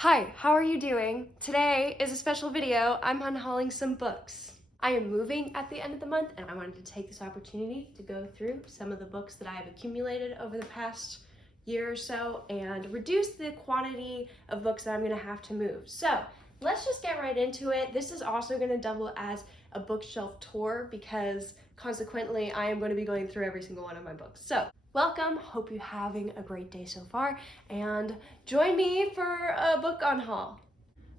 Hi, how are you doing? Today is a special video. I'm unhauling some books. I am moving at the end of the month and I wanted to take this opportunity to go through some of the books that I have accumulated over the past year or so and reduce the quantity of books that I'm gonna have to move. So let's just get right into it. This is also gonna double as a bookshelf tour because consequently I am going to be going through every single one of my books. So welcome, hope you're having a great day so far, and join me for a book on haul.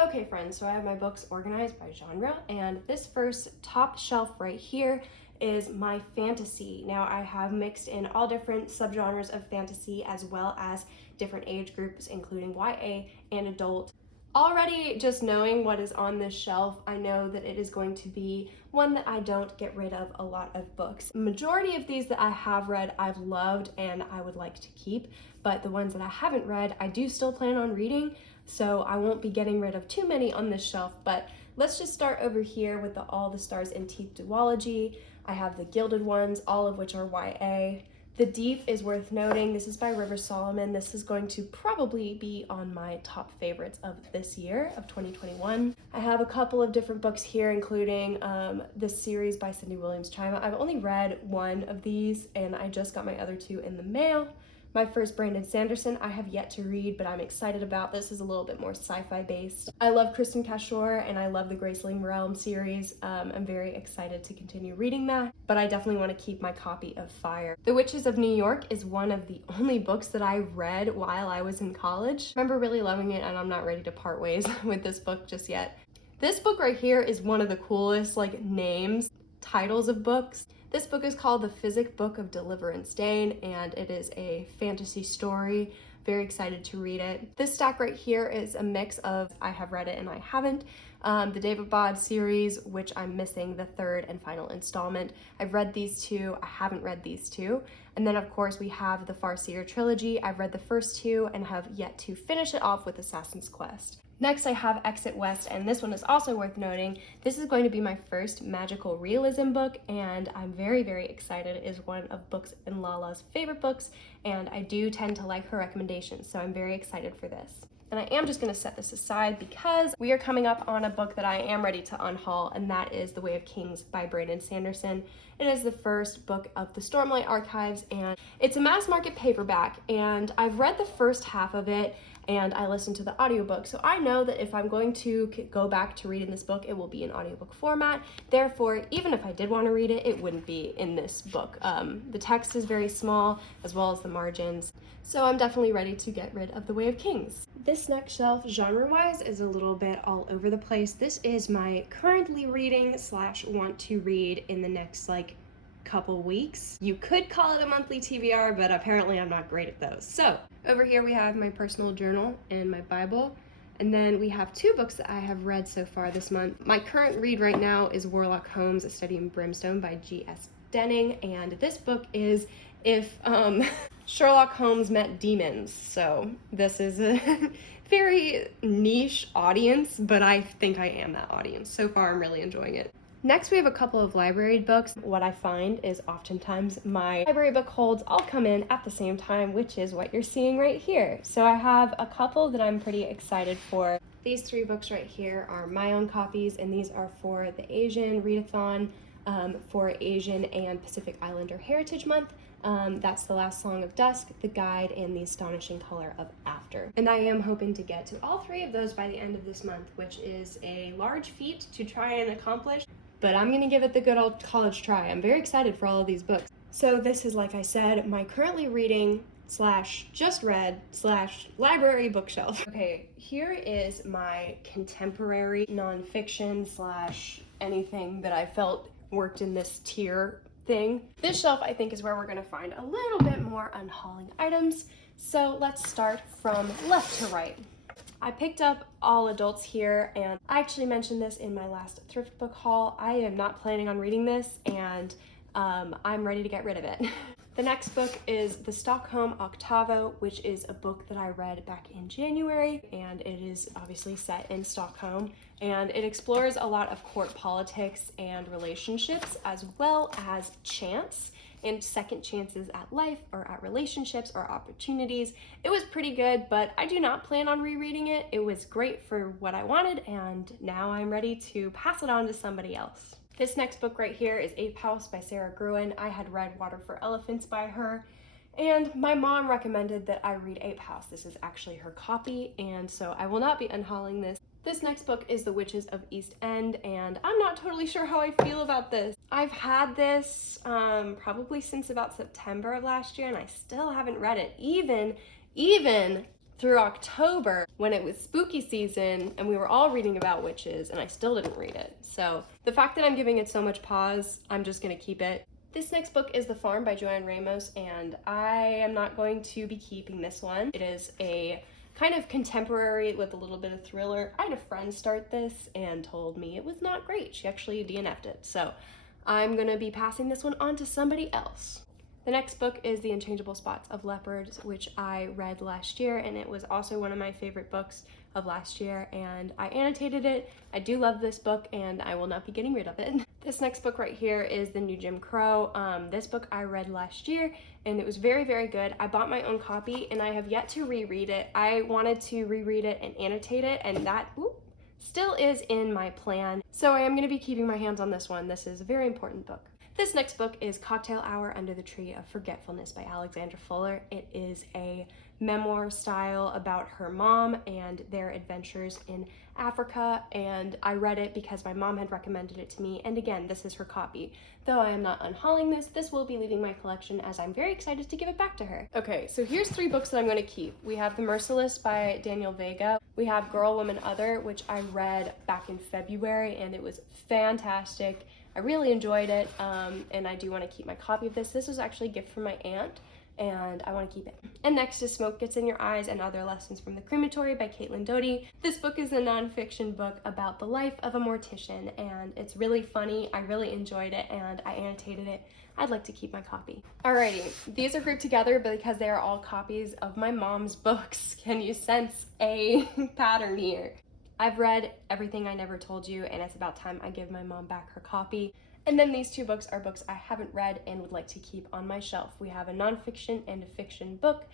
Okay friends, so I have my books organized by genre, and this first top shelf right here is my fantasy. Now I have mixed in all different subgenres of fantasy as well as different age groups including YA and adult. Already just knowing what is on this shelf, I know that it is going to be one that I don't get rid of a lot of books. Majority of these that I have read, I've loved and I would like to keep, but the ones that I haven't read, I do still plan on reading, so I won't be getting rid of too many on this shelf. But let's just start over here with the All the Stars Antique Duology. I have the Gilded ones, all of which are YA. The Deep is worth noting. This is by River Solomon. This is going to probably be on my top favorites of this year, of 2021. I have a couple of different books here, including this series by Cindy Williams Chima. I've only read one of these, and I just got my other two in the mail. My first, Brandon Sanderson, I have yet to read, but I'm excited about. This is a little bit more sci-fi based. I love Kristen Cashore and I love the Graceling Realm series. I'm very excited to continue reading that, but I definitely want to keep my copy of Fire. The Witches of New York is one of the only books that I read while I was in college. I remember really loving it, and I'm not ready to part ways with this book just yet. This book right here is one of the coolest titles of books. This book is called The Physic Book of Deliverance Dane, and it is a fantasy story. Very excited to read it. This stack right here is a mix of I have read it and I haven't. The David Bod series, which I'm missing the third and final installment. I've read these two, I haven't read these two. And then of course we have the Farseer trilogy. I've read the first two and have yet to finish it off with Assassin's Quest. Next, I have Exit West, and this one is also worth noting. This is going to be my first magical realism book, and I'm very, very excited. It is one of Books and Lala's favorite books, and I do tend to like her recommendations, so I'm very excited for this. And I am just going to set this aside because we are coming up on a book that I am ready to unhaul, and that is The Way of Kings by Brandon Sanderson. It is the first book of the Stormlight Archives, and it's a mass market paperback, and I've read the first half of it, and I listened to the audiobook. So I know that if I'm going to go back to reading this book, it will be in audiobook format. Therefore, even if I did want to read it, it wouldn't be in this book. The text is very small, as well as the margins. So I'm definitely ready to get rid of The Way of Kings. This next shelf, genre-wise, is a little bit all over the place. This is my currently reading / want to read in the next couple weeks. You could call it a monthly TBR, but apparently I'm not great at those. So over here we have my personal journal and my Bible, and then we have two books that I have read so far this month. My current read right now is Warlock Holmes, A Study in Brimstone by G.S. Denning, and this book is if Sherlock Holmes met demons. So this is a very niche audience, but I think I am that audience. So far I'm really enjoying it. Next, we have a couple of library books. What I find is oftentimes my library book holds all come in at the same time, which is what you're seeing right here. So I have a couple that I'm pretty excited for. These three books right here are my own copies, and these are for the Asian Readathon for Asian and Pacific Islander Heritage Month. That's The Last Song of Dusk, The Guide, and The Astonishing Color of After. And I am hoping to get to all three of those by the end of this month, which is a large feat to try and accomplish. But I'm gonna give it the good old college try. I'm very excited for all of these books. So this is, like I said, my currently reading / just read / library bookshelf. Okay, here is my contemporary nonfiction / anything that I felt worked in this tier thing. This shelf, I think, is where we're gonna find a little bit more unhauling items. So let's start from left to right. I picked up all adults here, and I actually mentioned this in my last thrift book haul. I am not planning on reading this, and I'm ready to get rid of it. The next book is The Stockholm Octavo, which is a book that I read back in January, and it is obviously set in Stockholm, and it explores a lot of court politics and relationships, as well as chance and second chances at life or at relationships or opportunities. It was pretty good, but I do not plan on rereading it. It was great for what I wanted, and now I'm ready to pass it on to somebody else. This next book right here is Ape House by Sarah Gruen. I had read Water for Elephants by her, and my mom recommended that I read Ape House. This is actually her copy, and so I will not be unhauling this. This next book is The Witches of East End, and I'm not totally sure how I feel about this. I've had this probably since about September of last year, and I still haven't read it, even through October when it was spooky season and we were all reading about witches, and I still didn't read it. So the fact that I'm giving it so much pause, I'm just gonna keep it. This next book is The Farm by Joanne Ramos, and I am not going to be keeping this one. It is a kind of contemporary with a little bit of thriller. I had a friend start this and told me it was not great. She actually DNF'd it. So I'm gonna be passing this one on to somebody else. The next book is The Unchangeable Spots of Leopards, which I read last year, and it was also one of my favorite books of last year, and I annotated it. I do love this book, and I will not be getting rid of it. This next book right here is The New Jim Crow. This book I read last year, and it was very, very good. I bought my own copy, and I have yet to reread it. I wanted to reread it and annotate it, and that still is in my plan. So I am going to be keeping my hands on this one. This is a very important book. This next book is Cocktail Hour Under the Tree of Forgetfulness by Alexandra Fuller. It is a memoir style about her mom and their adventures in Africa, and I read it because my mom had recommended it to me, and again, this is her copy. Though I am not unhauling this, this will be leaving my collection as I'm very excited to give it back to her. Okay, so here's 3 books that I'm going to keep. We have The Merciless by Daniel Vega. We have Girl, Woman, Other, which I read back in February, and it was fantastic. I really enjoyed it, and I do want to keep my copy of this. This was actually a gift from my aunt, and I want to keep it. And next is Smoke Gets in Your Eyes and Other Lessons from the Crematory by Caitlin Doty. This book is a nonfiction book about the life of a mortician, and it's really funny. I really enjoyed it, and I annotated it. I'd like to keep my copy. Alrighty, these are grouped together because they are all copies of my mom's books. Can you sense a pattern here? I've read Everything I Never Told You, and it's about time I give my mom back her copy. And then these 2 books are books I haven't read and would like to keep on my shelf. We have a nonfiction and a fiction book,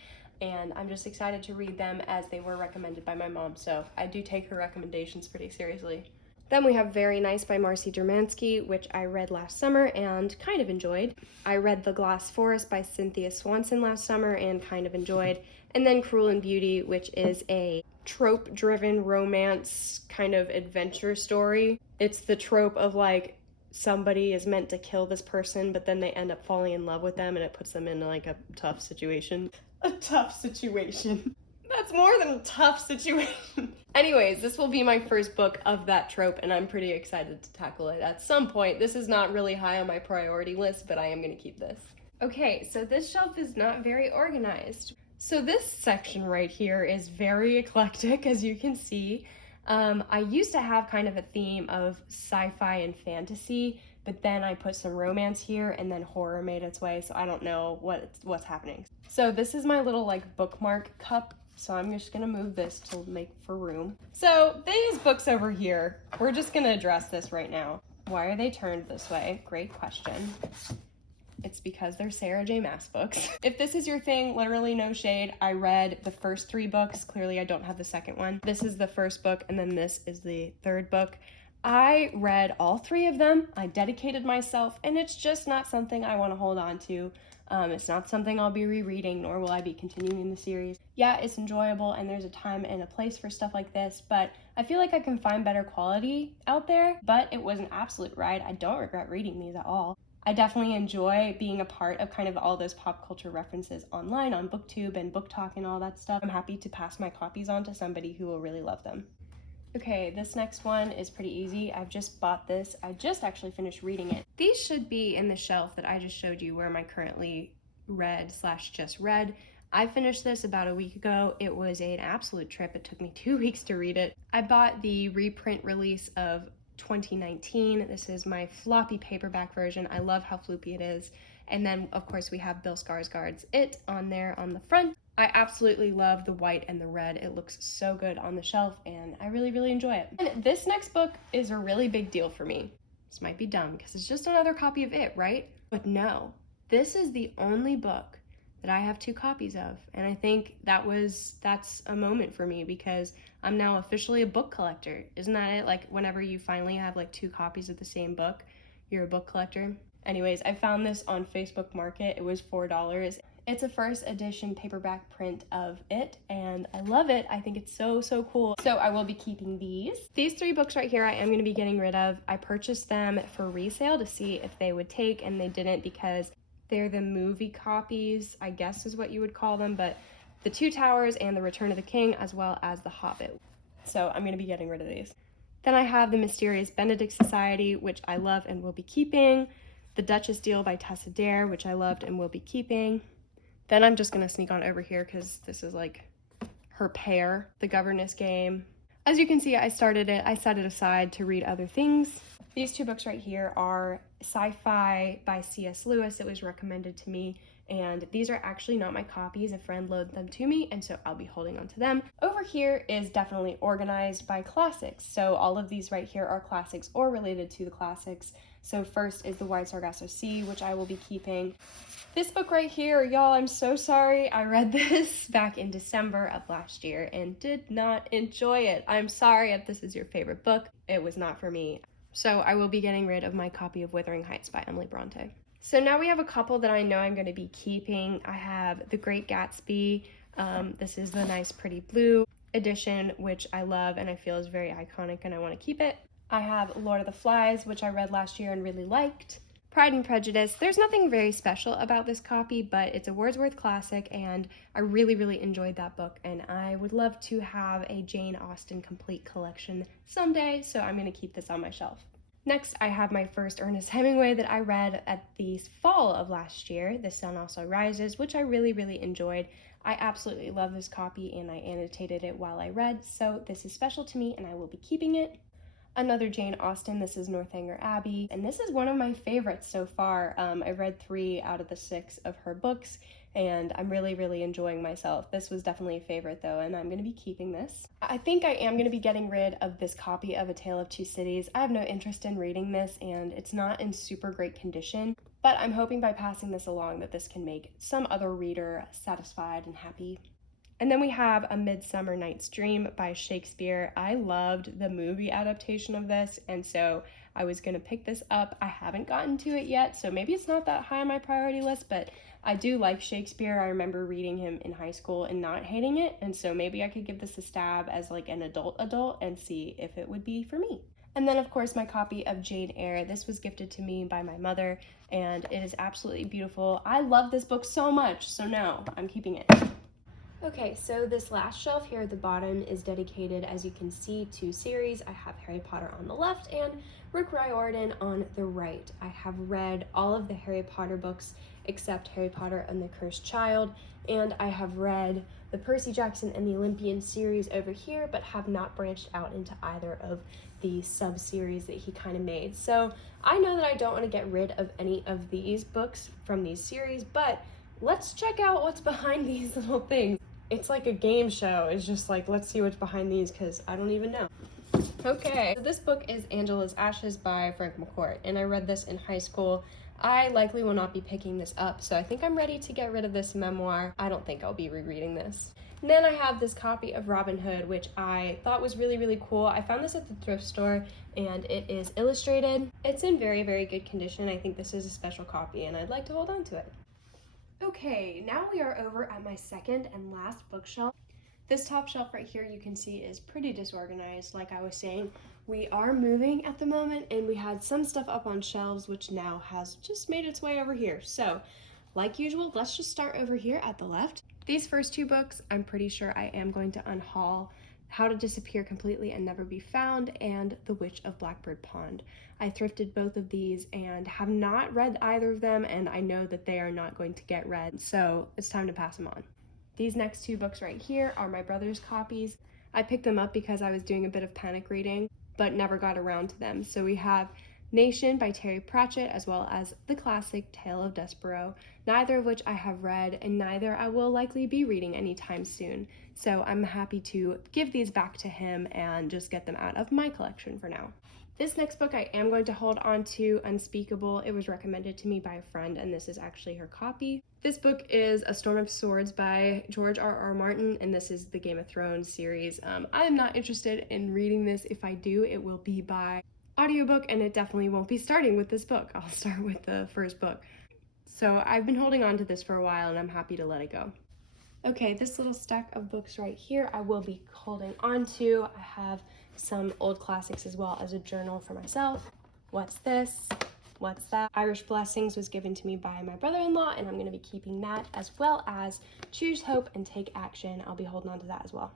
and I'm just excited to read them as they were recommended by my mom, so I do take her recommendations pretty seriously. Then we have Very Nice by Marcy Dermansky, which I read last summer and kind of enjoyed. I read The Glass Forest by Cynthia Swanson last summer and kind of enjoyed. And then Cruel and Beauty, which is a trope-driven romance kind of adventure story. It's the trope of like somebody is meant to kill this person, but then they end up falling in love with them, and it puts them in like a tough situation. A tough situation. That's more than a tough situation. Anyways, this will be my first book of that trope, and I'm pretty excited to tackle it at some point. This is not really high on my priority list, but I am going to keep this. Okay, so this shelf is not very organized. So this section right here is very eclectic, as you can see. I used to have kind of a theme of sci-fi and fantasy, but then I put some romance here, and then horror made its way, so I don't know what's happening. So this is my little like bookmark cup, so I'm just gonna move this to make for room. So these books over here, we're just gonna address this right now. Why are they turned this way? Great question. It's because they're Sarah J. Maas books. If this is your thing, literally no shade. I read the first 3 books. Clearly I don't have the second one. This is the first book, and then this is the third book. I read all 3 of them. I dedicated myself, and it's just not something I want to hold on to. It's not something I'll be rereading, nor will I be continuing the series. Yeah, it's enjoyable, and there's a time and a place for stuff like this, but I feel like I can find better quality out there, but it was an absolute ride. I don't regret reading these at all. I definitely enjoy being a part of kind of all those pop culture references online on BookTube and Book Talk and all that stuff. I'm happy to pass my copies on to somebody who will really love them. Okay, this next one is pretty easy. I've just bought this. I just actually finished reading it. These should be in the shelf that I just showed you where my currently read/just read. I finished this about a week ago. It was an absolute trip. It took me 2 weeks to read it. I bought the reprint release of 2019. This is my floppy paperback version. I love how floopy it is. And then of course we have Bill Skarsgård's It on there on the front. I absolutely love the white and the red. It looks so good on the shelf and I really, really enjoy it. And this next book is a really big deal for me. This might be dumb because it's just another copy of It, right? But no, this is the only book that I have 2 copies of. And I think that's a moment for me because I'm now officially a book collector. Isn't that it? Like whenever you finally have like 2 copies of the same book, you're a book collector. Anyways, I found this on Facebook Market. It was $4. It's a first edition paperback print of It, and I love it. I think it's so, so cool. So I will be keeping these. These 3 books right here I am going to be getting rid of. I purchased them for resale to see if they would take, and they didn't because they're the movie copies, I guess is what you would call them, but The Two Towers and The Return of the King, as well as The Hobbit. So I'm going to be getting rid of these. Then I have The Mysterious Benedict Society, which I love and will be keeping. The Duchess Deal by Tessa Dare, which I loved and will be keeping. Then I'm just going to sneak on over here because this is like her pair, The Governess Game. As you can see, I started it. I set it aside to read other things. These 2 books right here are Sci-Fi by C.S. Lewis. It was recommended to me, and these are actually not my copies. A friend loaned them to me, and so I'll be holding on to them. Over here is definitely organized by classics. So all of these right here are classics or related to the classics. So first is The Wide Sargasso Sea, which I will be keeping. This book right here, y'all, I'm so sorry. I read this back in December of last year and did not enjoy it. I'm sorry if this is your favorite book. It was not for me. So I will be getting rid of my copy of Wuthering Heights by Emily Bronte. So now we have a couple that I know I'm going to be keeping. I have The Great Gatsby. This is the nice pretty blue edition, which I love and I feel is very iconic and I want to keep it. I have Lord of the Flies, which I read last year and really liked. Pride and Prejudice. There's nothing very special about this copy, but it's a Wordsworth classic and I really, really enjoyed that book and I would love to have a Jane Austen complete collection someday, so I'm going to keep this on my shelf. Next, I have my first Ernest Hemingway that I read at the fall of last year, The Sun Also Rises, which I really, really enjoyed. I absolutely love this copy and I annotated it while I read, so this is special to me and I will be keeping it. Another Jane Austen, this is Northanger Abbey, and this is one of my favorites so far. I read 3 out of the 6 of her books, and I'm really, really enjoying myself. This was definitely a favorite though, and I'm going to be keeping this. I think I am going to be getting rid of this copy of A Tale of Two Cities. I have no interest in reading this, and it's not in super great condition, but I'm hoping by passing this along that this can make some other reader satisfied and happy. And then we have A Midsummer Night's Dream by Shakespeare. I loved the movie adaptation of this, and so I was going to pick this up. I haven't gotten to it yet, so maybe it's not that high on my priority list, but I do like Shakespeare. I remember reading him in high school and not hating it, and so maybe I could give this a stab as like an adult and see if it would be for me. And then of course my copy of Jane Eyre. This was gifted to me by my mother, and it is absolutely beautiful. I love this book so much, so no, I'm keeping it. Okay, so this last shelf here at the bottom is dedicated, as you can see, to series. I have Harry Potter on the left and Rick Riordan on the right. I have read all of the Harry Potter books except Harry Potter and the Cursed Child, and I have read the Percy Jackson and the Olympian series over here, but have not branched out into either of the sub-series that he kind of made. So I know that I don't want to get rid of any of these books from these series, but let's check out what's behind these little things. It's like a game show. It's just like, let's see what's behind these because I don't even know. Okay, so this book is Angela's Ashes by Frank McCourt, and I read this in high school. I likely will not be picking this up, so I think I'm ready to get rid of this memoir. I don't think I'll be rereading this. And then I have this copy of Robin Hood, which I thought was really, really cool. I found this at the thrift store, and it is illustrated. It's in very, very good condition. I think this is a special copy, and I'd like to hold on to it. Okay, now we are over at my second and last bookshelf. This top shelf right here you can see is pretty disorganized. Like I was saying, we are moving at the moment and we had some stuff up on shelves which now has just made its way over here. So like usual, let's just start over here at the left. These first 2 books, I'm pretty sure I am going to unhaul. How to Disappear Completely and Never Be Found, and The Witch of Blackbird Pond. I thrifted both of these and have not read either of them, and I know that they are not going to get read, so it's time to pass them on. These next 2 books right here are my brother's copies. I picked them up because I was doing a bit of panic reading, but never got around to them. So we have Nation by Terry Pratchett, as well as the classic Tale of Despereaux, neither of which I have read and neither I will likely be reading anytime soon. So I'm happy to give these back to him and just get them out of my collection for now. This next book I am going to hold on to, Unspeakable. It was recommended to me by a friend, and this is actually her copy. This book is A Storm of Swords by George R.R. Martin, and this is the Game of Thrones series. I am not interested in reading this. If I do, it will be by audiobook, and it definitely won't be starting with this book. I'll start with the first book. So I've been holding on to this for a while, and I'm happy to let it go. Okay, this little stack of books right here I will be holding on to. I have some old classics as well as a journal for myself. What's this? What's that? Irish Blessings was given to me by my brother-in-law, and I'm going to be keeping that, as well as Choose Hope and Take Action. I'll be holding on to that as well.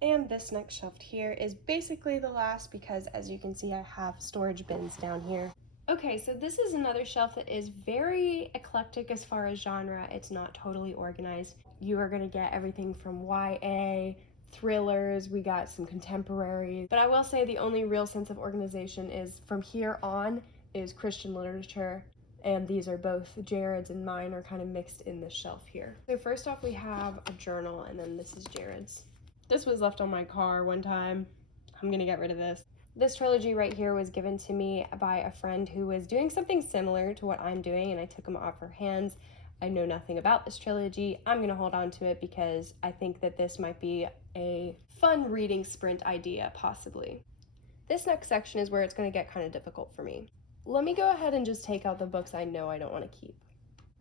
And this next shelf here is basically the last because, as you can see, I have storage bins down here. Okay, so this is another shelf that is very eclectic as far as genre. It's not totally organized. You are going to get everything from YA, thrillers, we got some contemporary, but I will say the only real sense of organization is from here on is Christian literature, and these are both Jared's and mine are kind of mixed in this shelf here. So first off we have a journal, and then this is Jared's. This was left on my car one time. I'm gonna get rid of this. This trilogy right here was given to me by a friend who was doing something similar to what I'm doing, and I took them off her hands. I know nothing about this trilogy. I'm gonna hold on to it because I think that this might be a fun reading sprint idea, possibly. This next section is where it's gonna get kind of difficult for me. Let me go ahead and just take out the books I know I don't wanna keep.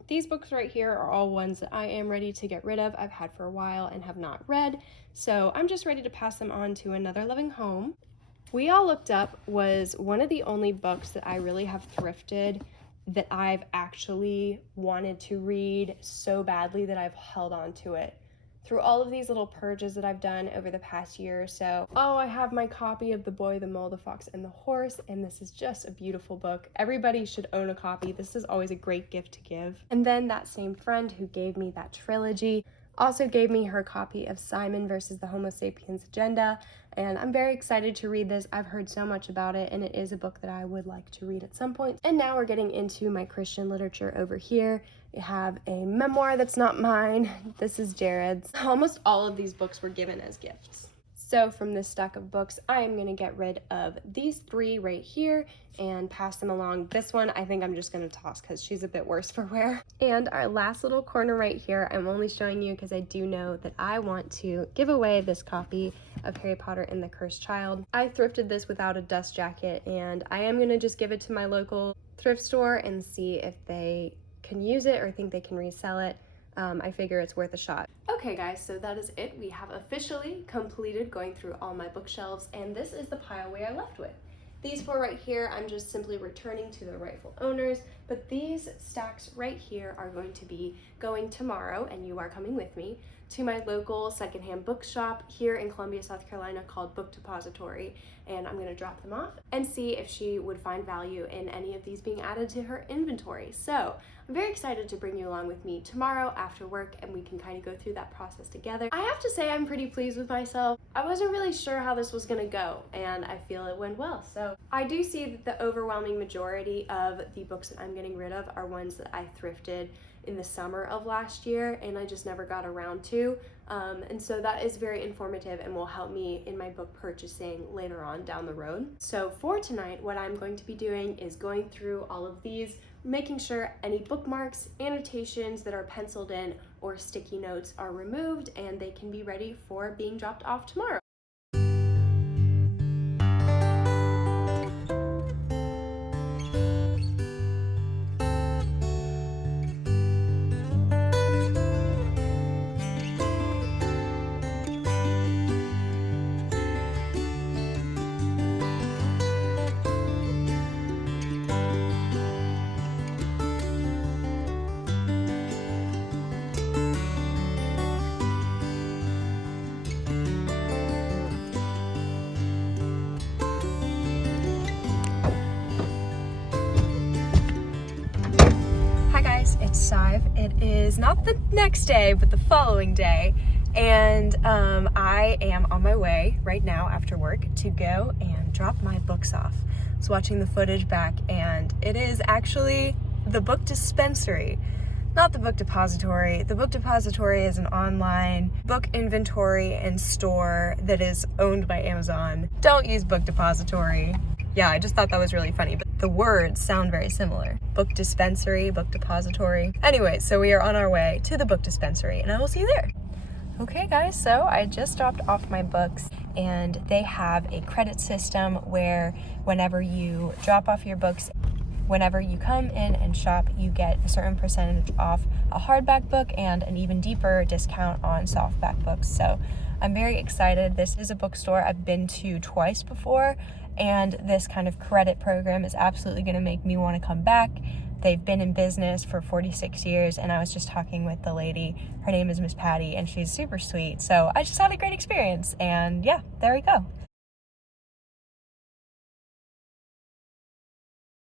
These books right here are all ones that I am ready to get rid of. I've had for a while and have not read, so I'm just ready to pass them on to another loving home. We All Looked Up was one of the only books that I really have thrifted that I've actually wanted to read so badly that I've held on to it. Through all of these little purges that I've done over the past year or so. Oh, I have my copy of The Boy, the Mole, the Fox, and the Horse, and this is just a beautiful book. Everybody should own a copy. This is always a great gift to give. And then that same friend who gave me that trilogy also gave me her copy of Simon versus the Homo Sapiens Agenda, and I'm very excited to read this. I've heard so much about it, and it is a book that I would like to read at some point. And now we're getting into my Christian literature over here. We have a memoir that's not mine. This is Jared's. Almost all of these books were given as gifts. So from this stack of books, I am gonna get rid of these three right here and pass them along. This one, I think I'm just gonna toss because she's a bit worse for wear. And our last little corner right here, I'm only showing you because I do know that I want to give away this copy of Harry Potter and the Cursed Child. I thrifted this without a dust jacket, and I am gonna just give it to my local thrift store and see if they can use it or think they can resell it. I figure it's worth a shot. Okay guys, so that is it. We have officially completed going through all my bookshelves, and this is the pile we are left with. These four right here, I'm just simply returning to their rightful owners, but these stacks right here are going to be going tomorrow, and you are coming with me, to my local secondhand bookshop here in Columbia, South Carolina called Book Depository, and I'm gonna drop them off and see if she would find value in any of these being added to her inventory. So I'm very excited to bring you along with me tomorrow after work, and we can kind of go through that process together. I have to say I'm pretty pleased with myself. I wasn't really sure how this was gonna go, and I feel it went well. So I do see that the overwhelming majority of the books that I'm getting rid of are ones that I thrifted in the summer of last year and I just never got around to. And so that is very informative and will help me in my book purchasing later on down the road. So for tonight, what I'm going to be doing is going through all of these, making sure any bookmarks, annotations that are penciled in, or sticky notes are removed and they can be ready for being dropped off tomorrow. It is not the next day, but the following day, and I am on my way right now after work to go and drop my books off. I was watching the footage back, and it is actually the book dispensary, not the book depository. The book depository is an online book inventory and store that is owned by Amazon. Don't use book depository. Yeah, I just thought that was really funny, but the words sound very similar. Book dispensary, book depository. Anyway, so we are on our way to the book dispensary, and I will see you there. Okay guys, so I just dropped off my books, and they have a credit system where whenever you drop off your books, whenever you come in and shop, you get a certain percentage off a hardback book and an even deeper discount on softback books. So I'm very excited. This is a bookstore I've been to twice before, and this kind of credit program is absolutely going to make me want to come back. They've been in business for 46 years, and I was just talking with the lady. Her name is Miss Patty, and she's super sweet. So I just had a great experience, and yeah, there we go.